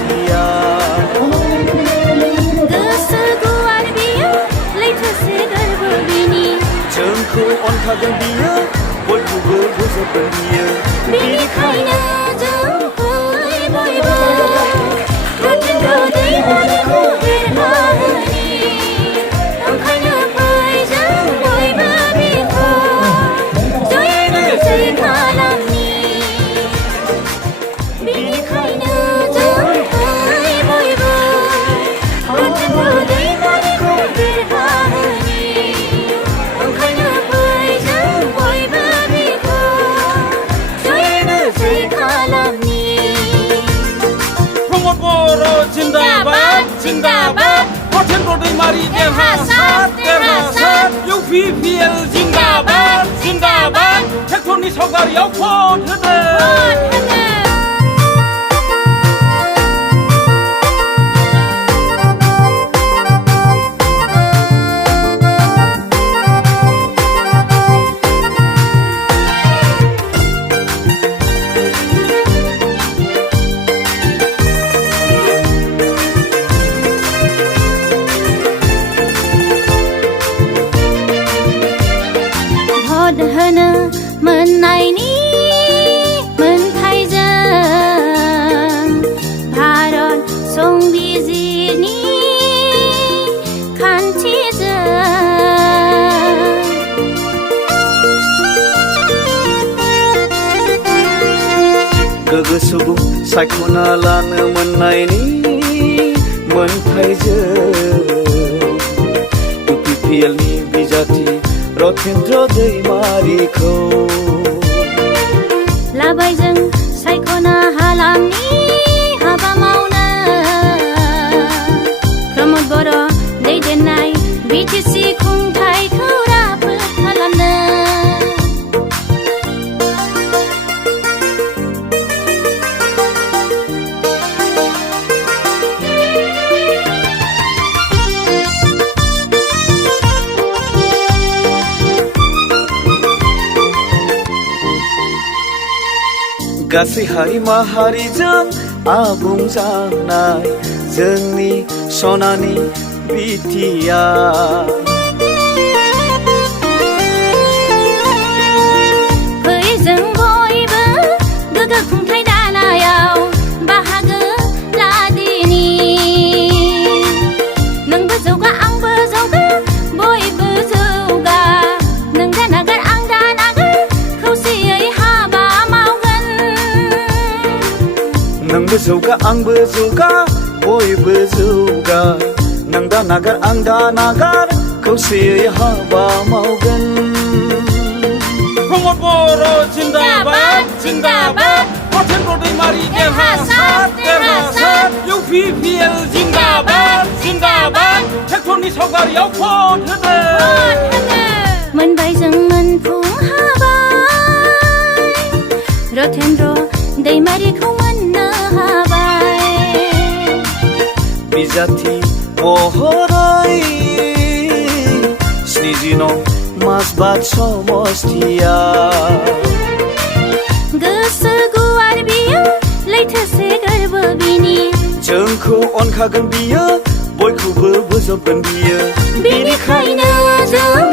समस्तिया गोसो गुवार बियो लैथोसे गोरबो बिनि जोंखौ अनखागोन बियो बयखौबो बोजबगोन बियो बेनिखायनो जों फै बयबो रुटिनखौ दैमारिखौ देरहाहोनि ओंखायनो फै जों बयबो बिखौ जयैनो जय खालामनि बेनिखायनो जों फै बयबो रुटिनखौ दैमारिखौ देरहाहोनि ओंखायनो फै जों बयबो बिखौ जयैनो जय खालामनि प्रमद बर' जिन्दाबाद जिन्दाबाद रथेन्द्र दैमारि देरहासार देरहासार UPPL जिन्दाबाद जिन्दाबाद ट्रेक्टरनि सावगारियाव भट होदो भट होनो मोननायनि मोनथायजों भारत संबिजिरनि खान्थिजों गोगो सुबुं सायख'ना लानो मोननायनि मोनथायजों UPPLनि बिजाथि रथेन्द्र दैमारिखौ लाबाय जों सायख'ना हालामनि हाबा मावनो प्रमद बर' दैदेननाय BTC खुंथायखौ राफोद खालामनो गासै हारि माहारिजों आबुं जानाय जोंनि सनानि बिटिया फै जों बयबो गोग्गो खुंथाय दानायाव बाहागो लादिनि नोंबो जौगा आंबो जौगा बयबो जौगा नों दानागार आं दानागार खौसेयै हाबा मावगोन नोंबो जौगा आंबो जौगा बयबो जौगा नों दा नागार आं दा नागार खौसेयै हाबा मावगोन प्रमद बर' जिन्दाबाद जिन्दाबाद रथेन्द्र दैमारि देरहासार देरहासार UPPL जिन्दाबाद जिन्दाबाद ट्रेक्टरनि सावगारियाव भट होदो मोनबाय जों मोनफुंहाबाय रथेन्द्र दैमारिखौ मोननो हाबाय बिजाथि महरै 70 मासबाद समस्तिया गोसो गुवार बियो लैथोसे गोरबो बिनि जोंखौ अनखागोन बियो बयखौबो बोजबगोन बियो बेनिखायनो जों